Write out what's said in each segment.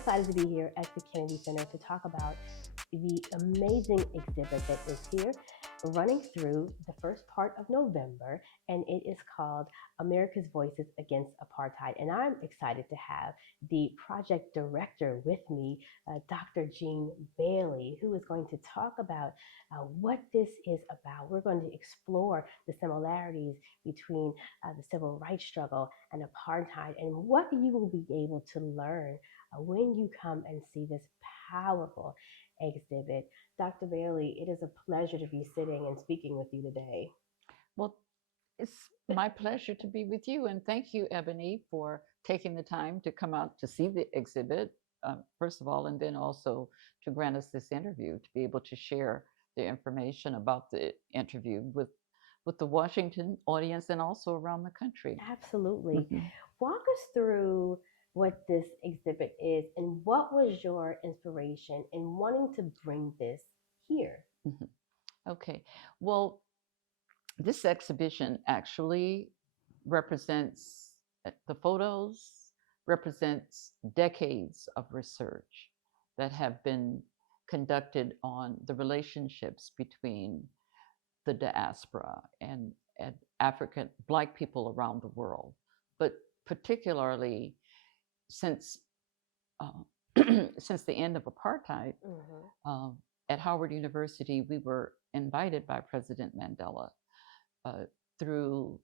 excited to be here at the Kennedy Center to talk about the amazing exhibit that is here running through the first part of November, and it is called America's Voices Against Apartheid. And I'm excited to have the project director with me, Dr. Jean Bailey, who is going to talk about what this is about. We're going to explore the similarities between the civil rights struggle and apartheid and what you will be able to learn when you come and see this powerful exhibit. Dr. Bailey, it is a pleasure to be sitting and speaking with you today. Well, it's my pleasure to be with you. And thank you, Ebony, for taking the time to come out to see the exhibit, first of all, and then also to grant us this interview, to be able to share the information about the interview with the Washington audience and also around the country. Absolutely. Walk us through what this exhibit is and what was your inspiration in wanting to bring this here? Okay. Well, this exhibition actually represents the photos represents decades of research that have been conducted on the relationships between the diaspora and African Black people around the world, but particularly since since the end of apartheid. At Howard University, we were invited by President Mandela through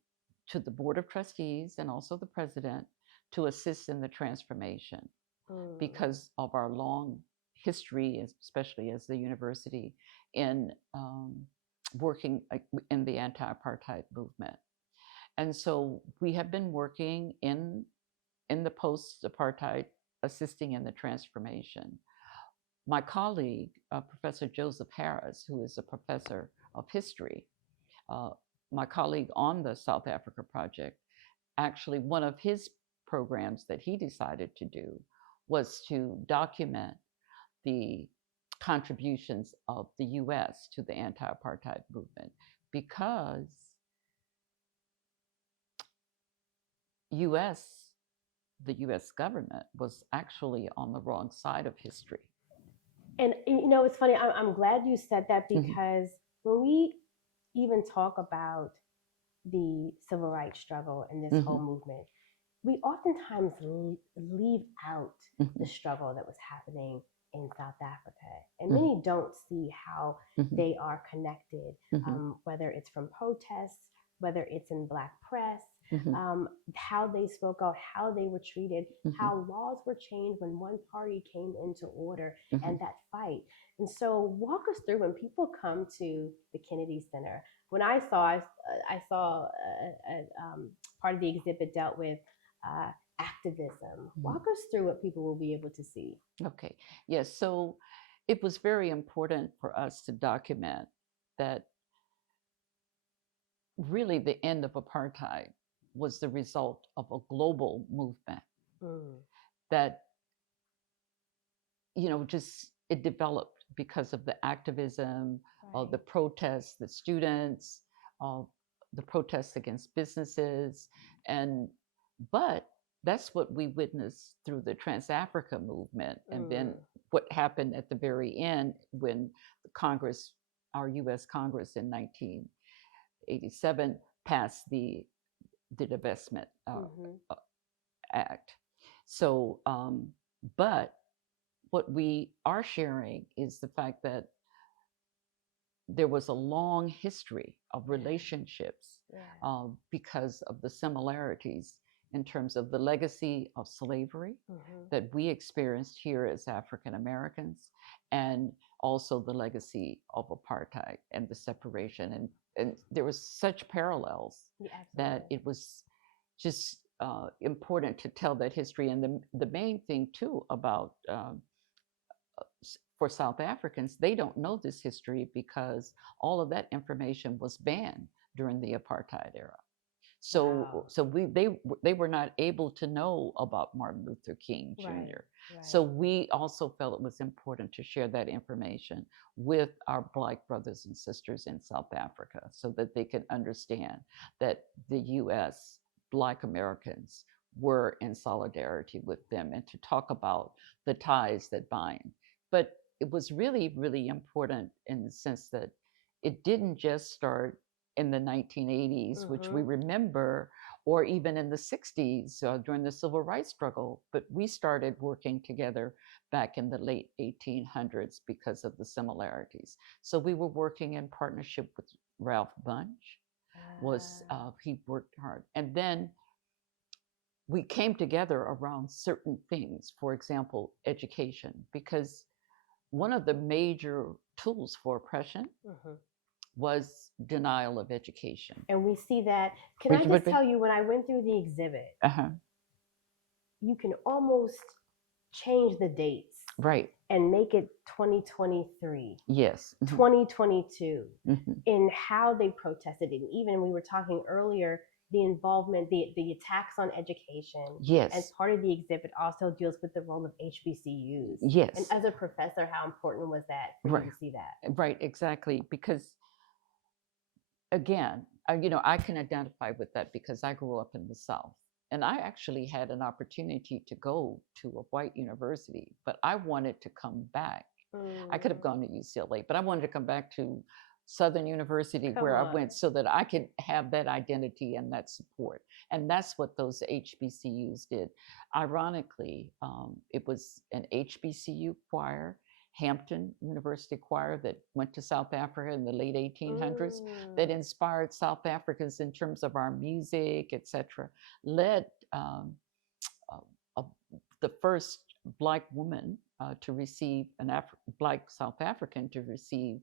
to the Board of Trustees and also the President to assist in the transformation because of our long history, especially as the university, in working in the anti-apartheid movement. And so we have been working in the post-apartheid, assisting in the transformation. My colleague, Professor Joseph Harris, who is a professor of history, my colleague on the South Africa project, actually one of his programs that he decided to do was to document the contributions of the US to the anti-apartheid movement, because the US government was actually on the wrong side of history. And you know, it's funny, I'm glad you said that, because when we even talk about the civil rights struggle and this whole movement, we oftentimes leave out the struggle that was happening in South Africa. And many don't see how they are connected, whether it's from protests, whether it's in Black press, how they spoke out, how they were treated, how laws were changed when one party came into order, and that fight. And so walk us through, when people come to the Kennedy Center. When I saw part of the exhibit dealt with activism. Walk us through what people will be able to see. Okay. Yes. So it was very important for us to document that really the end of apartheid was the result of a global movement that, you know, just it developed because of the activism, of the protests, the students, the protests against businesses, but that's what we witnessed through the Trans-Africa movement. And then what happened at the very end when Congress, our US Congress in 1987 passed the Divestment Act. So, but what we are sharing is the fact that there was a long history of relationships because of the similarities in terms of the legacy of slavery that we experienced here as African Americans, and also the legacy of apartheid and the separation. And there was such parallels that it was just important to tell that history. And the main thing too about for South Africans, they don't know this history because all of that information was banned during the apartheid era. So they were not able to know about Martin Luther King Jr. So we also felt it was important to share that information with our Black brothers and sisters in South Africa, so that they could understand that the US Black Americans were in solidarity with them and to talk about the ties that bind. But it was really, really important in the sense that it didn't just start in the 1980s, which we remember, or even in the 60s during the civil rights struggle, but we started working together back in the late 1800s because of the similarities. So we were working in partnership with Ralph Bunche. He worked hard, and then we came together around certain things. For example, education, because one of the major tools for oppression was denial of education. And we see that. Can I just tell you, when I went through the exhibit, you can almost change the dates. Right. And make it 2023. Yes. 2022. In how they protested it. And even we were talking earlier, the involvement, the attacks on education. Yes. And part of the exhibit also deals with the role of HBCUs. Yes. And as a professor, how important was that for you to see that? Right, exactly. Because again, I can identify with that because I grew up in the South. And I actually had an opportunity to go to a white university, but I wanted to come back. I could have gone to UCLA, but I wanted to come back to Southern University where I went so that I could have that identity and that support. And that's what those HBCUs did. Ironically, it was an HBCU choir, Hampton University choir, that went to South Africa in the late 1800s, that inspired South Africans in terms of our music, etc. Led the first Black woman to receive Black South African to receive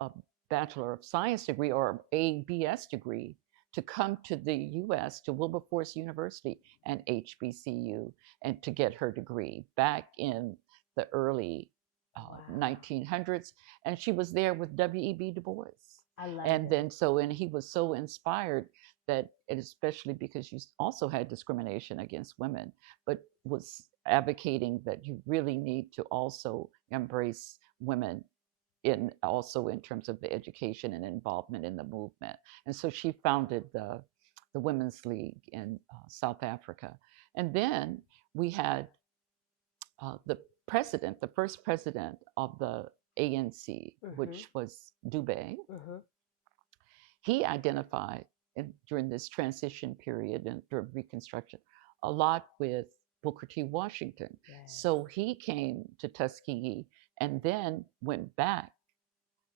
a Bachelor of Science degree or a BS degree to come to the U.S. to Wilberforce University and HBCU and to get her degree back in the early 1900s, and she was there with W.E.B. Du Bois. I love and it. then and he was so inspired that, especially because you also had discrimination against women, but was advocating that you really need to also embrace women in terms of the education and involvement in the movement. And so she founded the Women's League in South Africa. And then we had the first president of the ANC, which was Dubé. He identified during this transition period and during Reconstruction a lot with Booker T. Washington. So he came to Tuskegee and then went back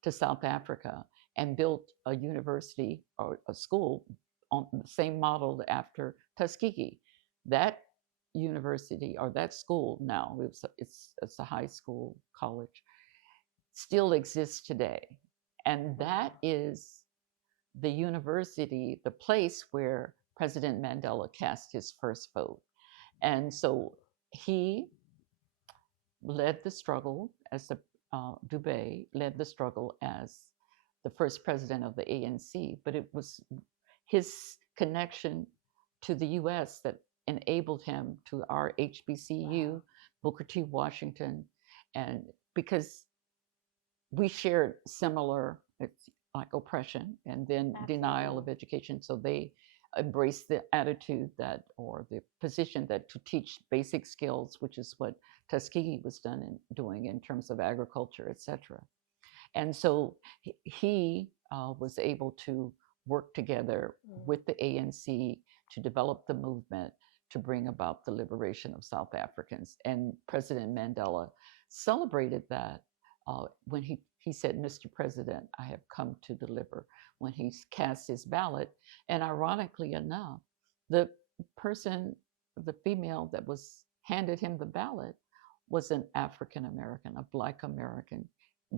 to South Africa and built a university or a school on the same model after Tuskegee. That university or that school now, it's a high school, college, still exists today. And that is the university, the place where President Mandela cast his first vote. And so he led the struggle as Dubé led the struggle as the first president of the ANC, but it was his connection to the US that enabled him to our HBCU, Booker T. Washington, and because we shared similar like oppression and then denial of education. So they embraced the attitude that, or the position that, to teach basic skills, which is what Tuskegee was doing in terms of agriculture, etc. And so he was able to work together with the ANC to develop the movement to bring about the liberation of South Africans. And President Mandela celebrated that when he said, "Mr. President, I have come to deliver," when he cast his ballot. And ironically enough, the female that was handed him the ballot was an African American, a Black American,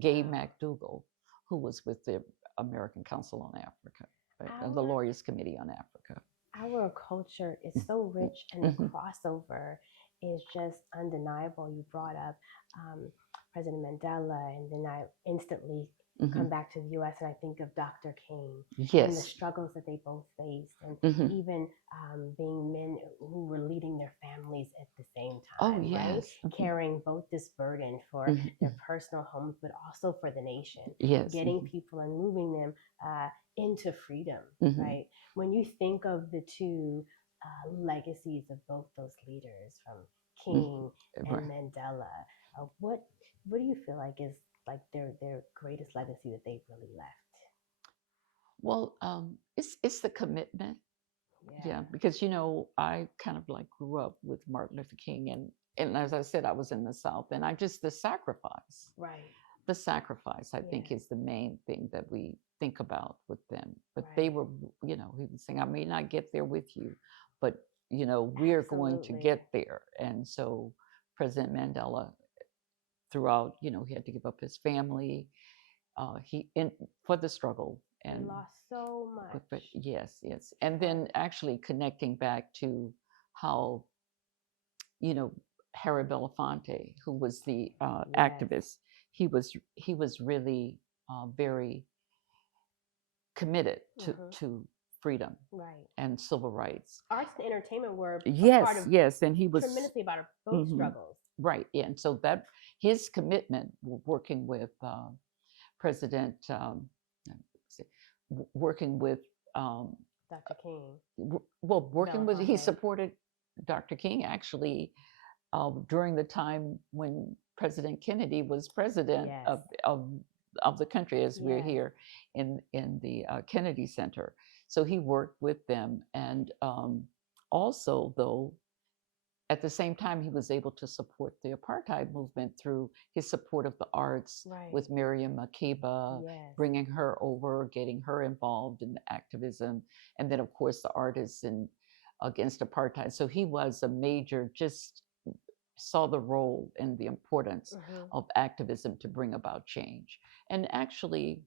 Gay MacDougall, who was with the American Council on Africa, right? The Lawyers Committee on Africa. Our culture is so rich, and the crossover is just undeniable. You brought up President Mandela, and then I instantly come back to the U.S. and I think of Dr. King and the struggles that they both faced, and even being men who were leading their families at the same time, right? Carrying both this burden for their personal homes, but also for the nation, getting people and moving them into freedom, right? When you think of the two, legacies of both those leaders, from King and Right. Mandela. What do you feel like is like their greatest legacy that they've really left? Well, it's the commitment. Yeah, Yeah. because I kind of like grew up with Martin Luther King, and as I said, I was in the South, and I just Right. the sacrifice, I think, Yes. is the main thing that we think about with them. But they Right. were, he was saying, I may not get there with you, but we're going to Absolutely. get there. And so President Mandela, throughout, he had to give up his family, he in for the struggle. He And lost so but much. yes, and then actually connecting back to how you know Harry Belafonte, who was the Yes. activist, he was really very committed to Hmm. freedom Right. and civil rights. Arts and entertainment were a part Yes, of yes, and he was tremendously about both mhm, struggles. right, yeah, and so that his commitment, working with President, working with um, Dr. King, well, working with he Belafonte. supported Dr. King actually during the time when President Kennedy was president Yes. of the country, as we're Yes. here in the Kennedy Center. So he worked with them, and also, though, at the same time, he was able to support the apartheid movement through his support of the arts Right. with Miriam Makeba, Yes. bringing her over, getting her involved in the activism, and then, of course, the artists against apartheid. So he was a major, just saw the role and the importance Hmm. of activism to bring about change. And actually,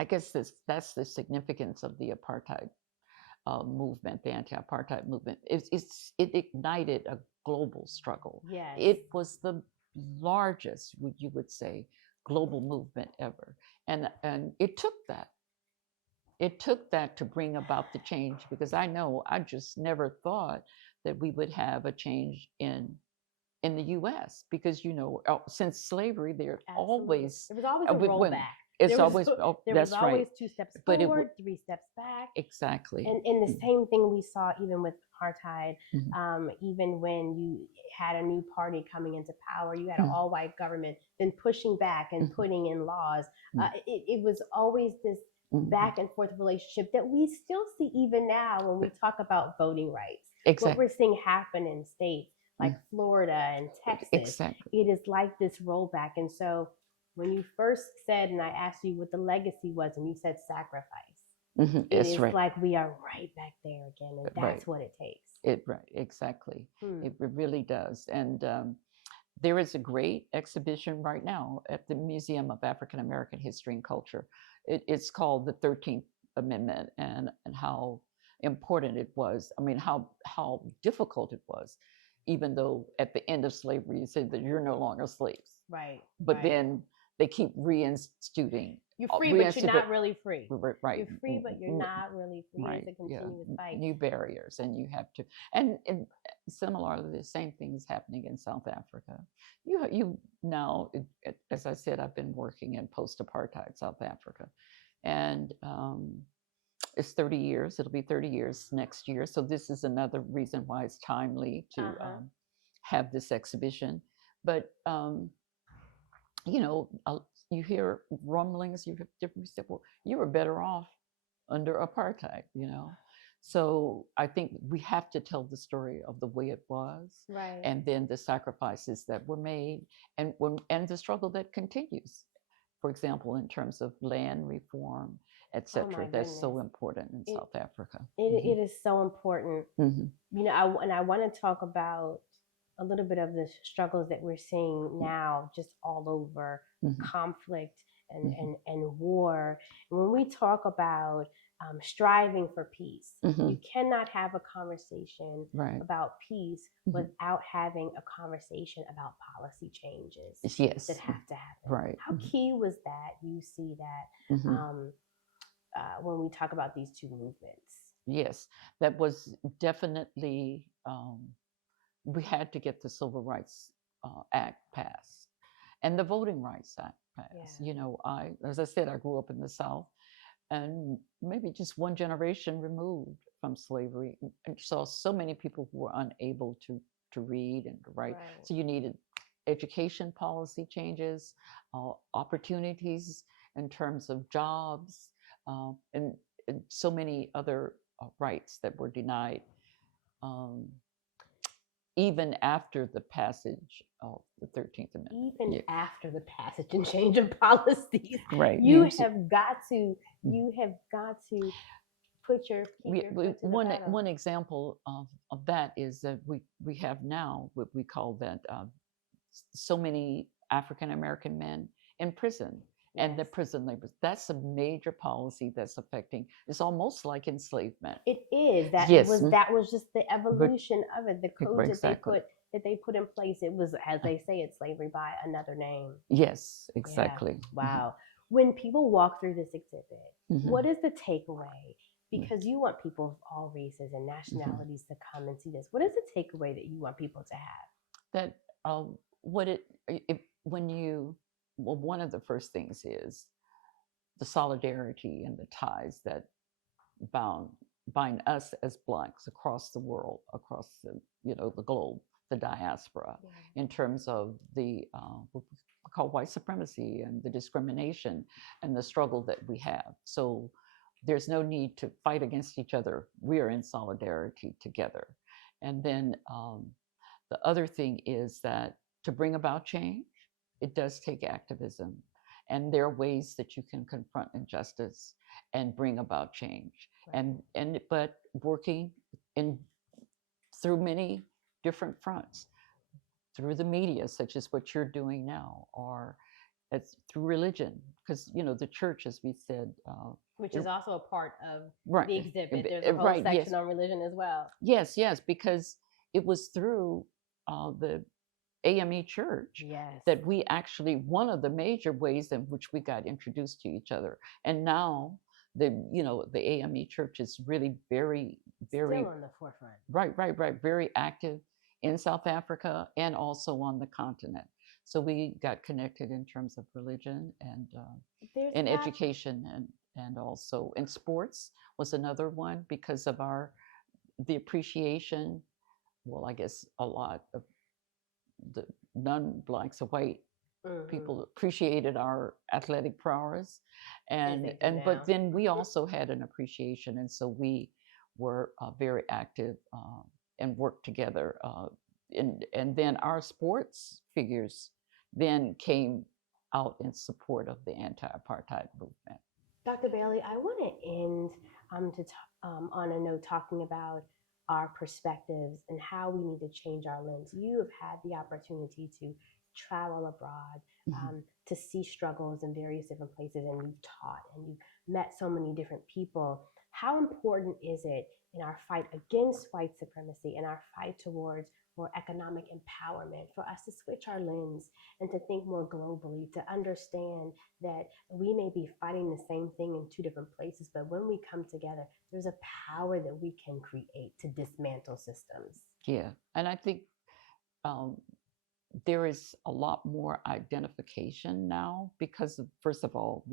I guess that's the significance of the apartheid movement, the anti-apartheid movement. It ignited a global struggle. Yes. It was the largest, you would say, global movement ever, and it took that. It took that to bring about the change, because I just never thought that we would have a change in the U.S. because since slavery, there Absolutely. always It was always a when rollback. it's always There was that's right, always two steps but forward, three steps back. exactly. And the same thing we saw even with apartheid. Mhm. Even when you had a new party coming into power, you had an Mhm. all-white government, then pushing back and Mhm. putting in laws. Mhm. It was always this Mhm. back and forth relationship that we still see even now when we talk about voting rights. What Exactly. we're seeing happen in states like Florida and Texas, Exactly. it is like this rollback. And so when you first said, and I asked you what the legacy was, and you said sacrifice, it It's is right. like we are right back there again, and Right. that's what it takes. Right. Exactly. Hmm. It really does. And there is a great exhibition right now at the Museum of African American History and Culture. It's called the 13th Amendment, and how important it was. I mean, how difficult it was, even though at the end of slavery you said that you're no longer slaves. Right, But right. then they keep reinstituting, You're free, but you're reinstitute, not really free. right, You're free, but you're not really free. right, It's a yeah, continuous fight. new barriers, and you have to, and similarly, the same thing is happening in South Africa. You now, as I said, I've been working in post-apartheid South Africa, and it's 30 years. It'll be 30 years next year. So this is another reason why it's timely to Uh-huh. have this exhibition. But you know, you hear rumblings, you have different stuff. Well, you were better off under apartheid, So I think we have to tell the story of the way it was, Right. and then the sacrifices that were made, and the struggle that continues. For example, in terms of land reform, Oh my etc. That's goodness. so important in It, South Africa. it is so important. Mm-hmm. And I want to talk about a little bit of the struggles that we're seeing now just all over Mm-hmm. conflict and, Mm-hmm. and war. And when we talk about striving for peace, Mm-hmm. you cannot have a conversation Right. about peace Mm-hmm. without having a conversation about policy changes Yes. that have to happen. Right. How key was that? You see that Mm-hmm. when we talk about these two movements. Yes, that was definitely, we had to get the Civil Rights Act passed and the Voting Rights Act passed. Yeah. As I said, I grew up in the South, and maybe just one generation removed from slavery, and saw so many people who were unable to read and to write. Right. So you needed education policy changes, opportunities in terms of jobs, and so many other rights that were denied. Um, Even after the passage of the 13th Amendment. Even Yeah. after the passage and change of policies, Right. you have got to put your keep your foot to the pedal. One example of that is that we have now what we call that so many African American men in prison. And the Yes. prison labor. That's a major policy that's affecting. It's almost like enslavement. It is. Yes. That was just the evolution of it. The codes Exactly. that they put in place. It was, as they say, it's slavery by another name. Yes, exactly. Yeah. Wow. When people walk through this exhibit, what is the takeaway? Because you want people of all races and nationalities to come and see this. What is the takeaway that you want people to have? That one of the first things is the solidarity and the ties that bind us as Blacks across the world, across the globe, the diaspora, in terms of the what we call white supremacy and the discrimination and the struggle that we have. So there's no need to fight against each other. We are in solidarity together. And then the other thing is that to bring about change, it does take activism. And there are ways that you can confront injustice and bring about change. Right. But working through many different fronts, through the media, such as what you're doing now, or through religion, because the church, as we said, which is also a part of the exhibit. There's a whole section on religion as well. Yes, because it was through the AME Church that we actually, one of the major ways in which we got introduced to each other. And now the AME Church is really very still on the forefront. Right. Very active in South Africa and also on the continent. So we got connected in terms of religion and in education and also in sports was another one because of the appreciation. Well, I guess a lot of the non-Blacks or white people appreciated our athletic prowess, but then we also had an appreciation, and so we were very active and worked together. And then our sports figures then came out in support of the anti-apartheid movement. Dr. Bailey, I want to end on a note talking about our perspectives and how we need to change our lens. You have had the opportunity to travel abroad, to see struggles in various different places, and you've taught and you've met so many different people. How important is it in our fight against white supremacy and our fight towards more economic empowerment for us to switch our lens and to think more globally, to understand that we may be fighting the same thing in two different places, but when we come together, there's a power that we can create to dismantle systems. Yeah, and I think there is a lot more identification now because of, first of all,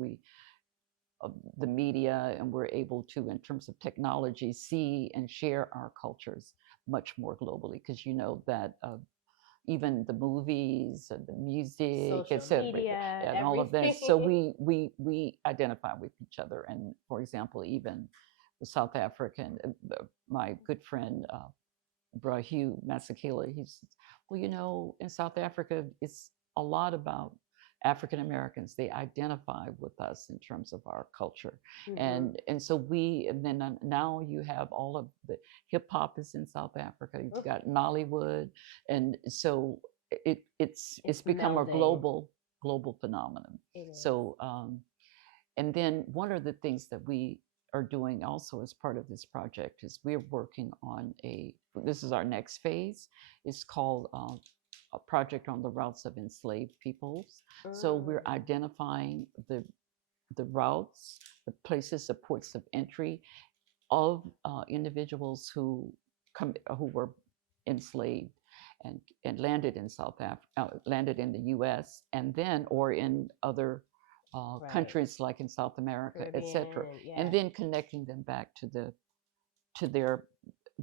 the media, and we're able to, in terms of technology, see and share our cultures much more globally, because that even the movies and the music, social media, and all of that. So we identify with each other. And for example, even the South African, my good friend Hugh Masekela, he says, well, in South Africa, it's a lot about African Americans. They identify with us in terms of our culture. And so and then now you have all of the hip hop is in South Africa. You've got Nollywood. And so it's become a global phenomenon. So, and then one of the things that we are doing also as part of this project is we're working on this is our next phase. It's called a project on the routes of enslaved peoples. So we're identifying the routes, the places, the ports of entry of individuals who were enslaved and landed in South Africa, landed in the U.S. and then or in other Right. countries like in South America, etc., Caribbean, yeah. and then connecting them back to their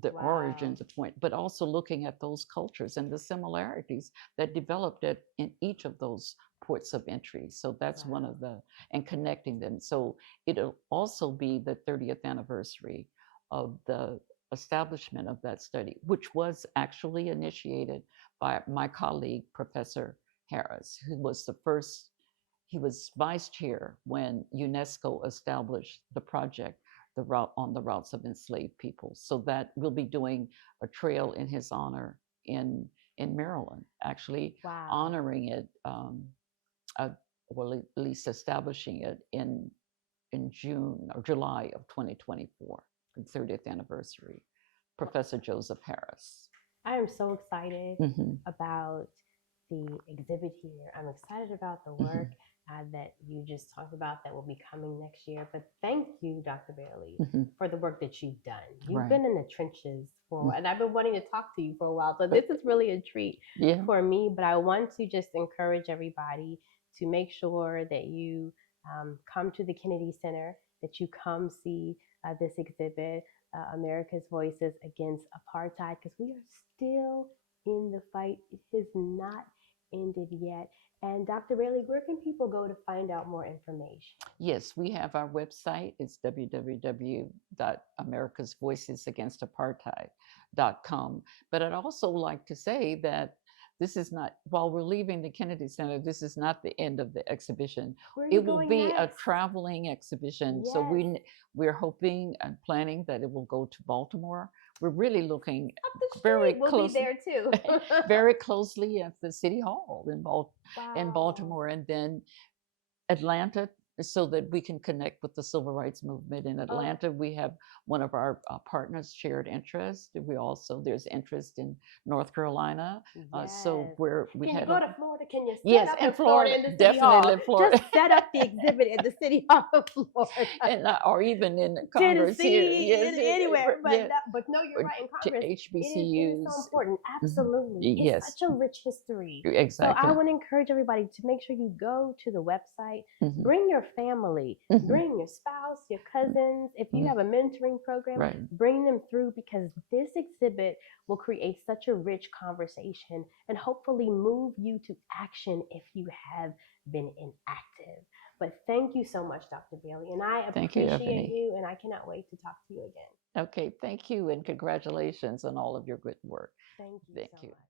the Wow. origin, the point, but also looking at those cultures and the similarities that developed in each of those ports of entry. So that's one Wow. of and connecting them. So it'll also be the 30th anniversary of the establishment of that study, which was actually initiated by my colleague, Professor Harris, who was he was vice chair when UNESCO established the project, the route on the routes of enslaved people. So that we'll be doing a trail in his honor in Maryland, actually Wow. honoring it, well, at least establishing it in June or July of 2024, the 30th anniversary. Professor Joseph Harris. I am so excited Mm-hmm. about the exhibit here. I'm excited about the work that you just talked about that will be coming next year. But thank you, Dr. Bailey, for the work that you've done. You've Right. been in the trenches for a while, and I've been wanting to talk to you for a while. So this is really a treat for me. But I want to just encourage everybody to make sure that you come to the Kennedy Center, that you come see this exhibit, America's Voices Against Apartheid, because we are still in the fight. It has not ended yet. And Dr. Bailey, where can people go to find out more information? Yes, we have our website. It's www.americasvoicesagainstapartheid.com. But I'd also like to say that this is not, while we're leaving the Kennedy Center, this is not the end of the exhibition. It will be a traveling exhibition. Yes. So we're hoping and planning that it will go to Baltimore. We're really looking very we'll be there too. very closely at the City Hall in Baltimore, and then Atlanta, so that we can connect with the civil rights movement in Atlanta. We have one of our partners shared interest. There's interest in North Carolina. So we can you go to Florida? Can you set yes, up in Florida in the City Hall? definitely Florida. Just set up the exhibit at the City Hall of Florida, or even in Congress Tennessee, here. Yes, anywhere. But no, you're right. In Congress, HBCUs. It is so important. Absolutely, Yes. It's such a rich history. Exactly. So I want to encourage everybody to make sure you go to the website. Bring your family, bring your spouse, your cousins. If you have a mentoring program, bring them through, because this exhibit will create such a rich conversation and hopefully move you to action if you have been inactive. But thank you so much, Dr. Bailey, and I appreciate you, and I cannot wait to talk to you again. Okay, thank you, and congratulations on all of your good work. Thank you so much.